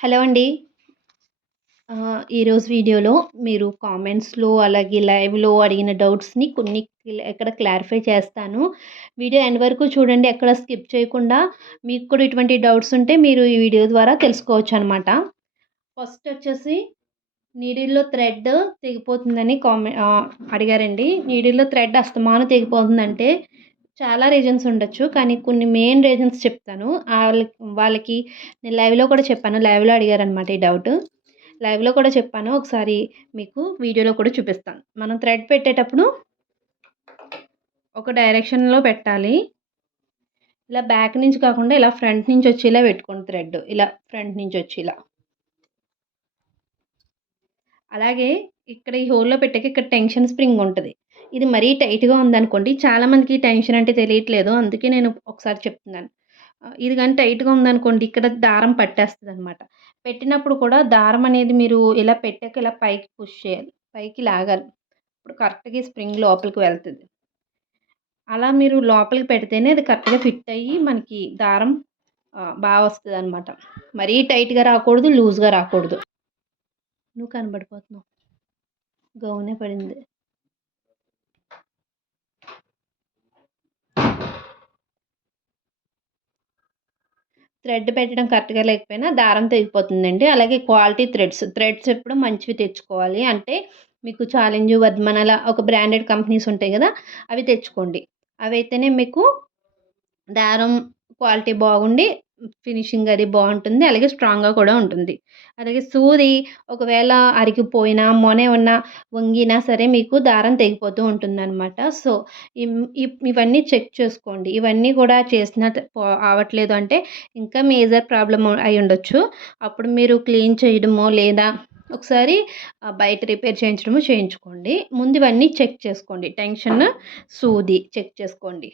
Hello అండి. ఈరోజు వీడియోలో మీరు కామెంట్స్‌లో అలాగే లైవ్‌లో అడిగిన డౌట్స్‌ని కొన్ని ఇక్కడ క్లారిఫై చేస్తాను. వీడియో ఎండ్ వరకు చూడండి. ఎక్కడ స్కిప్ చేయకుండా. మీకు కూడా ఇటువంటి డౌట్స్ ఉంటే మీరు ఈ వీడియో ద్వారా తెలుసుకోవచ్చనమాట. ఫస్ట్ వచ్చేసి నీడిల్‌లో థ్రెడ్ తెగిపోతుందని అడిగారండి. నీడిల్‌లో థ్రెడ్ అస్తమానం తెగిపోతుందంటే చాలా రీజన్స్ ఉండొచ్చు. కానీ కొన్ని మెయిన్ రీజన్స్ చెప్తాను. వాళ్ళకి నేను లైవ్‌లో కూడా చెప్పాను. లైవ్‌లో అడిగారనమాట ఈ డౌటు. లైవ్‌లో కూడా చెప్పాను. ఒకసారి మీకు వీడియోలో కూడా చూపిస్తాను. మనం థ్రెడ్ పెట్టేటప్పుడు ఒక డైరెక్షన్‌లో పెట్టాలి. ఇలా బ్యాక్ నుంచి కాకుండా ఇలా ఫ్రంట్ నుంచి వచ్చేలా పెట్టుకోండి థ్రెడ్. ఇలా ఫ్రంట్ నుంచి వచ్చి ఇలా. అలాగే ఇక్కడ ఈ హోల్‌లో పెట్టాక ఇక్కడ టెన్షన్ స్ప్రింగ్ ఉంటది. ఇది మరీ టైట్‌గా ఉందనుకోండి, చాలామందికి టెన్షన్ అంటే తెలియట్లేదు. అందుకే నేను ఒకసారి చెప్తున్నాను. ఇది గాని టైట్‌గా ఉందనుకోండి, ఇక్కడ దారం పట్టేస్తదనమాట. పెట్టినప్పుడు కూడా దారం అనేది మీరు ఇలా పెట్టాక ఇలా పైకి పుష్ చేయాలి. పైకి లాగాలి. ఇప్పుడు కరెక్ట్‌గా ఈ స్ప్రింగ్ లోపలికి వెళ్తది. అలా మీరు లోపలికి పెడితేనే అది కరెక్ట్‌గా ఫిట్ అయ్యి మనకి దారం బా వస్తదనమాట. మరీ టైట్‌గా రాకూడదు, లూజ్‌గా రాకూడదు. నువ్వు కనబడిపోతున్నావు. గౌనే పడింది. థ్రెడ్ పెట్టడం కరెక్ట్‌గా లేకపోయినా దారం తెగిపోతుందండి. అలాగే క్వాలిటీ థ్రెడ్స్ ఎప్పుడు మంచివి తెచ్చుకోవాలి. అంటే మీకు ఛాలెంజ్, వర్ధమాన్ అలా ఒక బ్రాండెడ్ కంపెనీస్ ఉంటాయి గదా! అవి తెచ్చుకోండి. అవైతేనే మీకు దారం క్వాలిటీ బాగుండి ఫినిషింగ్ అది బావుంటుంది. అలాగే స్ట్రాంగ్‌గా కూడా ఉంటుంది. అలాగే సూది ఒకవేళ అరిగిపోయినా, మొన ఏమన్నా వంగినా సరే మీకు దారం తెగిపోతూ ఉంటుందనమాట. సో, ఇవన్నీ చెక్ చేసుకోండి. ఇవన్నీ కూడా చేసినా అవ్వట్లేదు అంటే ఇంకా మేజర్ ప్రాబ్లమ్ అయ్యుండొచ్చు. అప్పుడు మీరు క్లీన్ చేయడమో లేదా ఒకసారి బయట రిపేర్ చేయించడమో చేయించుకోండి. ముందు ఇవన్నీ చెక్ చేసుకోండి. టెన్షన్, సూది చెక్ చేసుకోండి.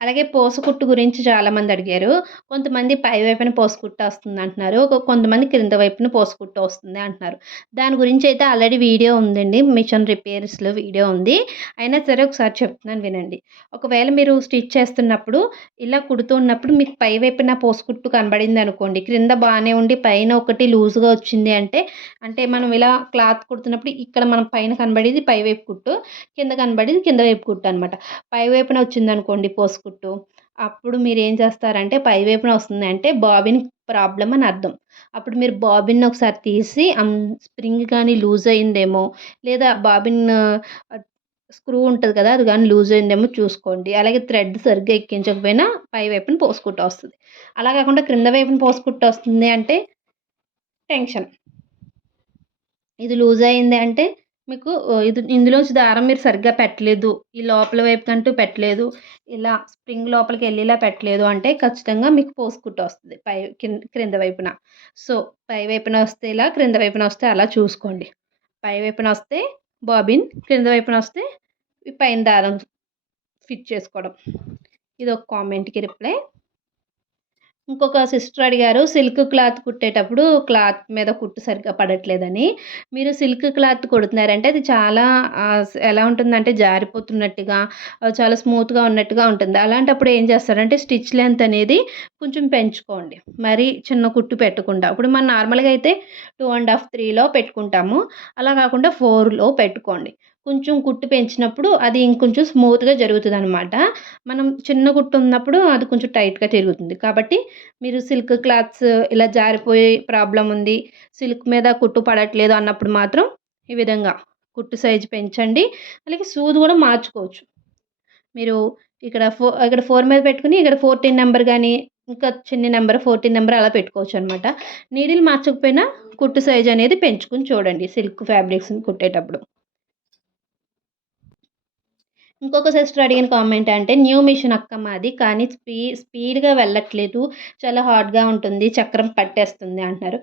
అలాగే పూసకుట్టు గురించి చాలామంది అడిగారు. కొంతమంది పై వైపున పూసకుట్టు వస్తుందంటున్నారు. కొంతమంది క్రింద వైపున పూసకుట్టు వస్తుంది అంటున్నారు. దాని గురించి అయితే ఆల్రెడీ వీడియో ఉందండి. మిషన్ రిపేర్స్‌లో వీడియో ఉంది. అయినా సరే ఒకసారి చెప్తున్నాను వినండి. ఒకవేళ మీరు స్టిచ్ చేస్తున్నప్పుడు ఇలా కుడుతూ ఉన్నప్పుడు మీకు పై వైపున పూసకుట్టు కనబడిందనుకోండి. క్రింద బానే ఉండి పైన ఒకటి లూజ్‌గా వచ్చింది అంటే, అంటే మనం ఇలా క్లాత్ కుడుతున్నప్పుడు ఇక్కడ మనం పైన కనబడేది పై వైపు కుట్టు, కింద కనబడేది కింద వైపు కుట్టు అనమాట. పై వైపున వచ్చిందనుకోండి పూసకుట్టు, అప్పుడు మీరేం చేస్తారంటే పై వైపున వస్తుంది అంటే బాబిన్ ప్రాబ్లమ్ అని అర్థం. అప్పుడు మీరు బాబిన్‌ని ఒకసారి తీసి స్ప్రింగ్ గాని లూజ్ అయిందేమో, లేదా బాబిన్ స్క్రూ ఉంటది కదా! అది గాని లూజ్ అయిందేమో చూసుకోండి. అలాగే థ్రెడ్ సరిగ్గా ఎక్కించకపోయినా పై వైపున పూసకుట్టు వస్తది. అలా కాకుండా క్రింద వైపున పూసకుట్టు వస్తుంది అంటే టెన్షన్. ఇది లూజ్ అయింది అంటే మీకు ఇందులోంచి దారం మీరు సరిగ్గా పెట్టలేదు. ఈ లోపల వైపుకంటూ పెట్టలేదు. ఇలా స్ప్రింగ్ లోపలికెళ్ళేలా పెట్టలేదు అంటే ఖచ్చితంగా మీకు పోసుకుట్టొస్తది. క్రింద వైపున. సో, పై వైపున వస్తే ఇలా, క్రింద వైపున వస్తే అలా చూసుకోండి. పై వైపున వస్తే బాబిన్, క్రింద వైపున వస్తే ఈ పైన దారం ఫిట్ చేసుకోవడం. ఇదొక కామెంట్‌కి రిప్లై. ఇంకొక సిస్టర్ అడిగారు. సిల్క్ క్లాత్ కుట్టేటప్పుడు క్లాత్ మీద కుట్టు సరిగ్గా పడట్లేదని. మీరు సిల్క్ క్లాత్ కుడుతున్నారంటే అది చాలా ఎలా ఉంటుందంటే జారిపోతున్నట్టుగా, చాలా స్మూత్‌గా ఉన్నట్టుగా ఉంటుంది. అలాంటప్పుడు ఏం చేస్తారంటే స్టిచ్ లెంత్ అనేది కొంచెం పెంచుకోండి. మరీ చిన్న కుట్టు పెట్టకుండా. ఇప్పుడు మనం నార్మల్‌గా అయితే 2 ½ 3లో పెట్టుకుంటాము. అలా కాకుండా 4లో పెట్టుకోండి. కొంచెం కుట్టు పెంచినప్పుడు అది ఇంకొంచెం స్మూత్‌గా జరుగుతదనమాట. మనం చిన్న కుట్టు ఉన్నప్పుడు అది కొంచెం టైట్‌గా తిరుగుతుంది. కాబట్టి మీరు సిల్క్ క్లాత్స్ ఇలా జారిపోయే ప్రాబ్లమ్ ఉంది. సిల్క్ మీద కుట్టు పడట్లేదు అన్నప్పుడు మాత్రం ఈ విధంగా కుట్టు సైజ్ పెంచండి. అలాగే సూది కూడా మార్చుకోవచ్చు. మీరు ఇక్కడ 4 మీద పెట్టుకొని ఇక్కడ 14 నంబర్ గాని, ఇంకా చిన్న నంబర్ 14 నంబర్ అలా పెట్టుకోవచ్చనమాట. నీడిల్ మార్చకపోయినా కుట్టు సైజ్ అనేది పెంచుకొని చూడండి సిల్క్ ఫ్యాబ్రిక్స్‌ని కుట్టేటప్పుడు. ఇంకొక సిస్టర్ అడిగిన కామెంట్ అంటే, న్యూ మిషన్ అక్క మాది. కానీ స్పీడ్‌గా వెళ్ళట్లేదు. చాలా హార్డ్‌గా ఉంటుంది. చక్రం పట్టేస్తుంది అంటున్నారు.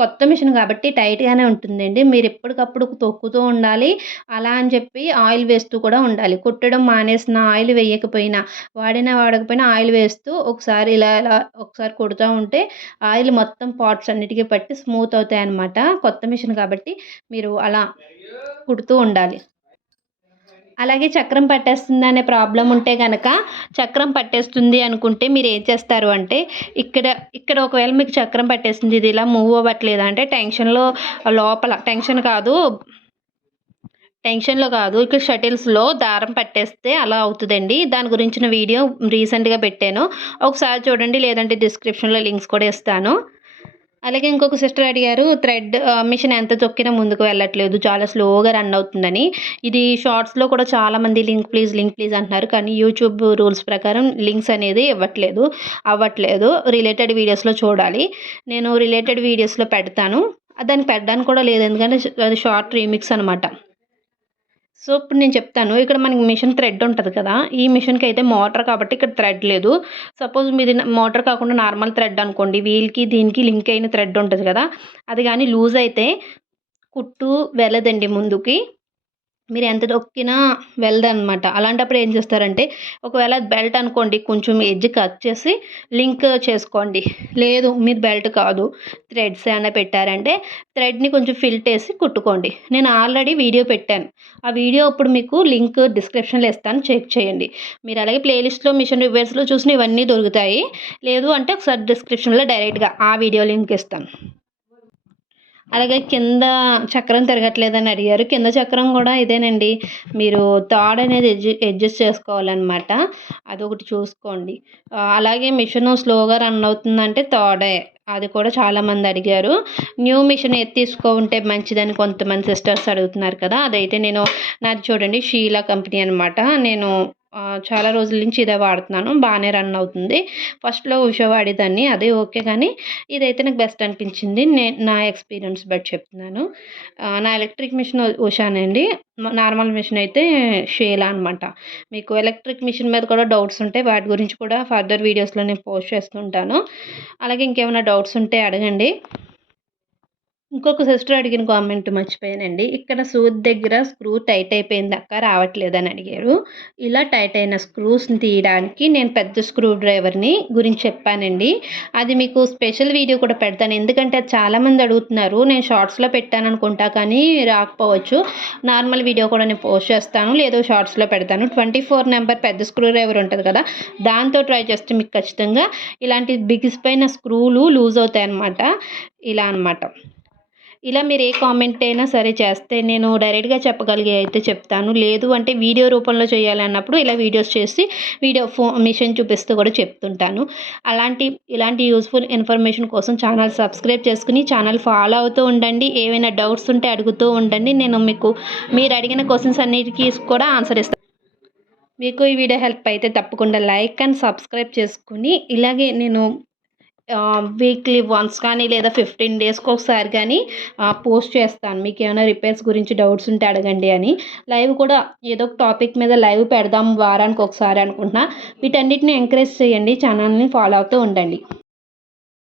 కొత్త మిషన్ కాబట్టి టైట్‌గానే ఉంటుందండి. మీరు ఎప్పటికప్పుడు తొక్కుతూ ఉండాలి. అలా అని చెప్పి ఆయిల్ వేస్తూ కూడా ఉండాలి. కుట్టడం మానేసినా, ఆయిల్ వేయకపోయినా, వాడినా వాడకపోయినా ఆయిల్ వేస్తూ ఒకసారి ఇలా ఇలా ఒకసారి కొడుతూ ఉంటే ఆయిల్ మొత్తం పార్ట్స్ అన్నిటికి పట్టి స్మూత్ అవుతాయన్నమాట. కొత్త మిషన్ కాబట్టి మీరు అలా కుడుతూ ఉండాలి. అలాగే చక్రం పట్టేస్తుంది అనే ప్రాబ్లం ఉంటే గనక, చక్రం పట్టేస్తుంది అనుకుంటే మీరేం చేస్తారు అంటే, ఇక్కడ ఇక్కడ ఒకవేళ మీకు చక్రం పట్టేసింది, ఇది ఇలా మూవ్ అవ్వట్లేదు అంటే లోపల టెన్షన్‌లో కాదు. ఇక్కడ షటిల్స్‌లో దారం పట్టేస్తే అలా అవుతదండి. దాని గురించిన వీడియో రీసెంట్‌గా పెట్టాను. ఒకసారి చూడండి, లేదంటే డిస్క్రిప్షన్‌లో లింక్స్ కూడా ఇస్తాను. అలాగే ఇంకొక సిస్టర్ అడిగారు, మిషన్ ఎంత తొక్కినా ముందుకు వెళ్ళట్లేదు, చాలా స్లోగా రన్ అవుతుందని. ఇది షార్ట్స్‌లో కూడా చాలామంది లింక్ ప్లీజ్ అంటున్నారు. కానీ యూట్యూబ్ రూల్స్ ప్రకారం లింక్స్ అనేది అవ్వట్లేదు. రిలేటెడ్ వీడియోస్‌లో చూడాలి. నేను రిలేటెడ్ వీడియోస్‌లో పెడతాను. దానికి పెట్టడానికి కూడా లేదు. ఎందుకంటే అది షార్ట్ రీమిక్స్ అనమాట. సో, ఇప్పుడు నేను చెప్తాను. ఇక్కడ మనకి మిషన్ థ్రెడ్ ఉంటది కదా! ఈ మిషన్‌కైతే మోటార్ కాబట్టి ఇక్కడ థ్రెడ్ లేదు. సపోజ్ మీది మోటార్ కాకుండా నార్మల్ థ్రెడ్ అనుకోండి. వీల్‌కి, దీనికి లింక్ అయిన థ్రెడ్ ఉంటది కదా! అది గాని లూజ్ అయితే కుట్టు వెళ్ళదండి ముందుకి. మీరు ఎంత తొక్కినా వెళ్ళదనమాట. అలాంటప్పుడు ఏం చేస్తారంటే, ఒకవేళ బెల్ట్ అనుకోండి, కొంచెం ఎడ్జ్ కట్ చేసి లింక్ చేసుకోండి. లేదు మీరు బెల్ట్ కాదు, థ్రెడ్స్ ఏమన్నా పెట్టారంటే థ్రెడ్‌ని కొంచెం ఫిల్టేసి కుట్టుకోండి. నేను ఆల్రెడీ వీడియో పెట్టాను. ఆ వీడియో ఇప్పుడు మీకు లింక్ డిస్క్రిప్షన్‌లో ఇస్తాను, చెక్ చేయండి. మీరు అలాగే ప్లేలిస్ట్‌లో మిషన్ రివ్యూస్‌లో చూసిన ఇవన్నీ దొరుకుతాయి. లేదు అంటే ఒకసారి డిస్క్రిప్షన్‌లో డైరెక్ట్‌గా ఆ వీడియో లింక్ ఇస్తాను. అలాగే కింద చక్రం తిరగట్లేదని అడిగారు. కింద చక్రం కూడా ఇదేనండి. మీరు తాడు అనేది అడ్జస్ట్ చేసుకోవాలనమాట. అదొకటి చూసుకోండి. అలాగే మిషను స్లోగా రన్ అవుతుందంటే తాడే. అది కూడా చాలామంది అడిగారు. న్యూ మిషన్ ఏది ఉంటే మంచిదని కొంతమంది సిస్టర్స్ అడుగుతున్నారు కదా! నాది చూడండి, షీలా కంపెనీ అనమాట. నేను చాలా రోజుల నుంచి ఇదే వాడుతున్నాను. బానే రన్ అవుతుంది. ఫస్ట్‌లో ఉషా వాడేదాన్ని. అదే ఓకే గానీ, ఇదైతే నాకు బెస్ట్ అనిపించింది. నా ఎక్స్‌పీరియన్స్ బట్టి చెప్తున్నాను. నా ఎలక్ట్రిక్ మిషన్ ఉషానే అండి. నార్మల్ మిషన్ అయితే షీలా అనమాట. మీకు ఎలక్ట్రిక్ మిషన్ మీద కూడా డౌట్స్ ఉంటే వాటి గురించి కూడా ఫర్దర్ వీడియోస్‌లో నేను పోస్ట్ చేస్తుంటాను. అలాగే ఇంకేమైనా డౌట్స్ ఉంటే అడగండి. ఇంకొక సిస్టర్ అడిగిన కామెంట్ మర్చిపోయానండి. ఇక్కడ సూది దగ్గర స్క్రూ టైట్ అయిపోయిందక్క, రావట్లేదని అడిగారు. ఇలా టైట్ అయిన స్క్రూస్‌ని తీయడానికి నేను పెద్ద స్క్రూ డ్రైవర్‌ని గురించి చెప్పానండి. అది మీకు స్పెషల్ వీడియో కూడా పెడతాను. ఎందుకంటే అది చాలామంది అడుగుతున్నారు. నేను షార్ట్స్‌లో పెట్టాననుకుంటా కానీ రాకపోవచ్చు. నార్మల్ వీడియో కూడా నేను పోస్ట్ చేస్తాను. లేదు షార్ట్స్‌లో పెడతాను. 24 నెంబర్ పెద్ద స్క్రూ డ్రైవర్ ఉంటది కదా! దాంతో ట్రై చేస్తే మీకు ఖచ్చితంగా ఇలాంటి బిగిసిపోయిన స్క్రూలు లూజ్ అవుతాయన్నమాట. ఇలా అనమాట. ఇలా మీరు ఏ కామెంట్ అయినా సరే చేస్తే నేను డైరెక్ట్‌గా చెప్పగలిగే అయితే చెప్తాను. లేదు అంటే వీడియో రూపంలో చేయాలన్నప్పుడు ఇలా వీడియోస్ చేసి మిషన్ చూపిస్తూ కూడా చెప్తుంటాను. ఇలాంటి యూజ్‌ఫుల్ ఇన్ఫర్మేషన్ కోసం ఛానల్ సబ్స్క్రైబ్ చేసుకొని ఛానల్ ఫాలో అవుతూ ఉండండి. ఏవైనా డౌట్స్ ఉంటే అడుగుతూ ఉండండి. నేను మీరు అడిగిన క్వెషన్స్ అన్నిటికి కూడా ఆన్సర్ ఇస్తాను. మీకు ఈ వీడియో హెల్ప్ అయితే తప్పకుండా లైక్ అండ్ సబ్స్క్రైబ్ చేసుకొని, ఇలాగే నేను వీక్లీ వన్స్ కానీ లేదా 15 డేస్‌కి ఒకసారి కానీ పోస్ట్ చేస్తాను. మీకేమైనా రిపేర్స్ గురించి డౌట్స్ ఉంటే అడగండి అని. లైవ్ కూడా ఏదో ఒక టాపిక్ మీద లైవ్ పెడదాం వారానికి ఒకసారి అనుకుంటున్నా. వీటన్నిటిని ఎంకరేజ్ చేయండి. ఛానల్‌ని ఫాలో అవుతూ ఉండండి.